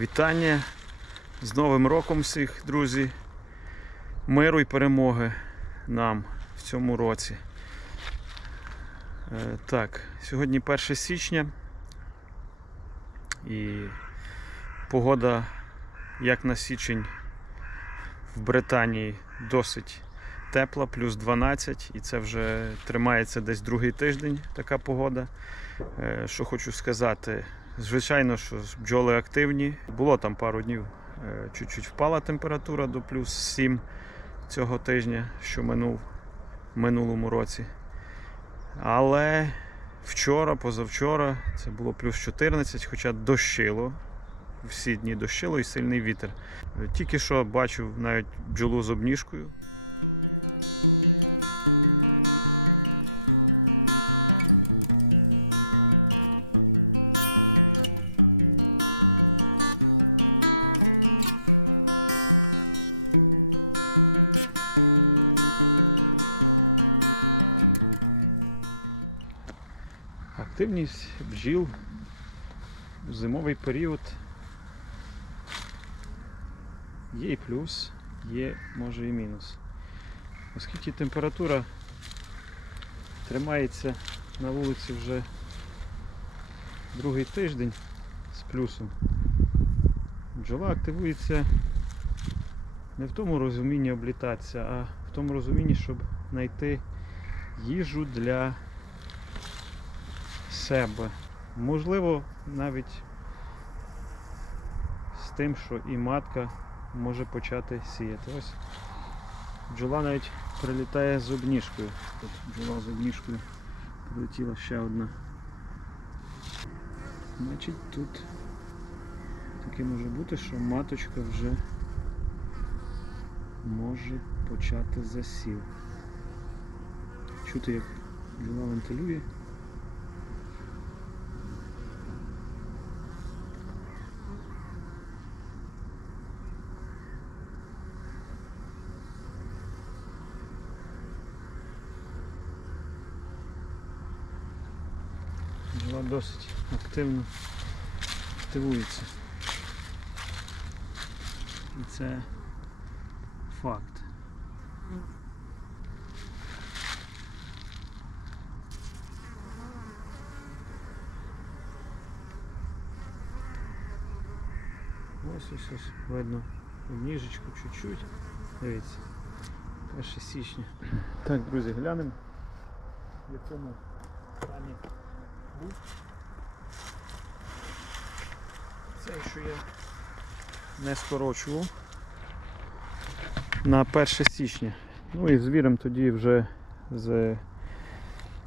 Вітання з Новим роком всіх, друзі. Миру і перемоги нам в цьому році. Е, Так, сьогодні 1 січня і погода, як на січень в Британії, досить тепла, плюс 12, і це вже тримається десь другий тиждень така погода. Е, Що хочу сказати, звичайно, що бджоли активні. Було там пару днів, е, чуть-чуть впала температура до плюс 7 цього тижня, що минув минулому році. Але вчора, позавчора, це було плюс 14, хоча дощило. Всі дні дощило і сильний вітер. Е, Тільки що бачив навіть бджолу з обніжкою. Активність бджіл у зимовий період є і плюс, є може і мінус. Оскільки температура тримається на вулиці вже другий тиждень з плюсом, бджола активується не в тому розумінні облітатися, а в тому розумінні, щоб знайти їжу для себе. Можливо, навіть з тим, що і матка може почати сіяти. Ось бджола навіть прилітає з обніжкою. Тут бджола з обніжкою прилетіла ще одна. Значить тут таке може бути, що маточка вже може почати засів. Чути, як бджола вентилює. Бджола досить активно активується. І це факт. Ось ось ось видно ніжечку чуть-чуть. Дивіться. 1 січня. Так, друзі, глянемо, в якому стані був. Цей, що я не скорочував на 1 січня. Ну і звіримо тоді вже з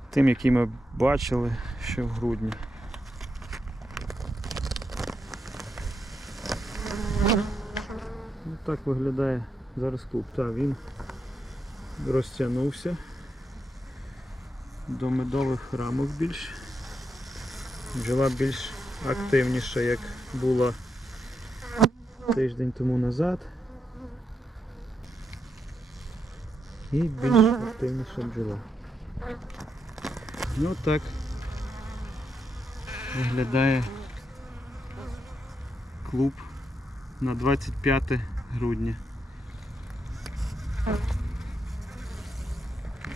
тим, який ми бачили ще в грудні. Ну, так виглядає зараз клуб. Так, він розтягнувся до медових рамок більш. Бджола більш активніша, як була тиждень тому назад. І більш активніша бджола. Ну так виглядає клуб на 25 грудня.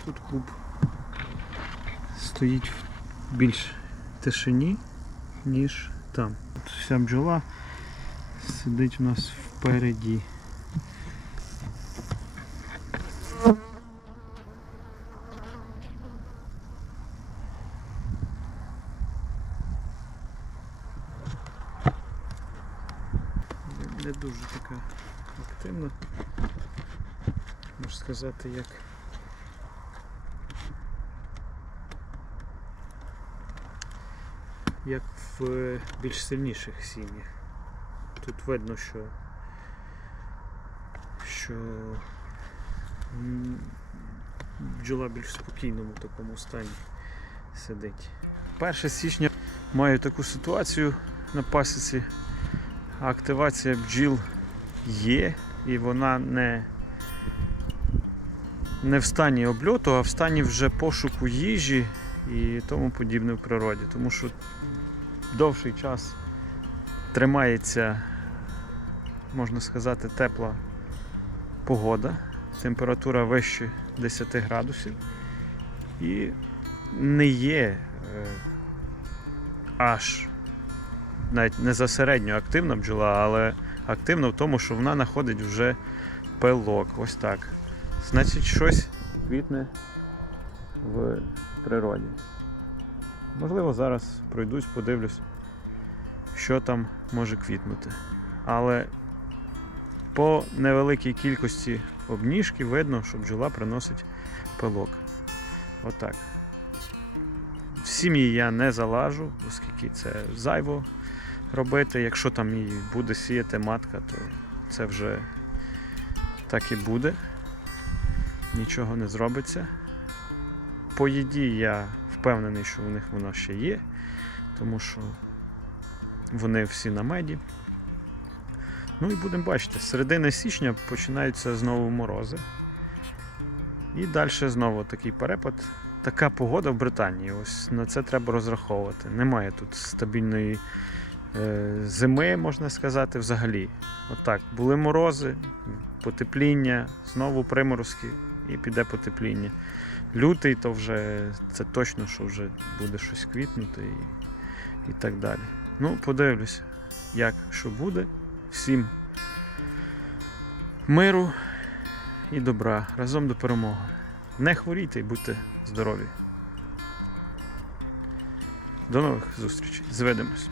Тут клуб стоїть більш тишині, ніж там. Тут вся бджола сидить у нас впереді. Не дуже така активна, можна сказати, як як в е, більш сильніших сім'ях. Тут видно, що, що бджола більш спокійному такому стані сидить. 1 січня маю таку ситуацію на пасіці. Активація бджіл є і вона не, не в стані обльоту, а в стані вже пошуку їжі і тому подібне в природі. Тому що довший час тримається можна сказати, тепла погода. Температура вище 10 градусів. І не є е, аж навіть не за середньо активна бджола, але активна в тому, що вона знаходить вже пилок. Ось так. Значить, щось квітне в природі. Можливо, зараз пройдусь, подивлюсь, що там може квітнути. Але по невеликій кількості обніжки видно, що бджола приносить пилок. Отак. В сім'ї я не залажу, оскільки це зайво робити. Якщо там і буде сіяти матка, то це вже так і буде. Нічого не зробиться. По їді я впевнений, що у них воно ще є, тому що вони всі на меді. Ну і будемо бачити, з середини січня починаються знову морози. І далі знову такий перепад. Така погода в Британії. Ось на це треба розраховувати. Немає тут стабільної е, зими, можна сказати, взагалі. Отак, були морози, потепління, знову приморозки і піде потепління. Лютий то вже це точно, що вже буде щось квітнути і, і так далі. Ну, подивлюся, як що буде. Всім миру і добра. Разом до перемоги. Не хворійте і будьте здорові. До нових зустрічей. Зведемось.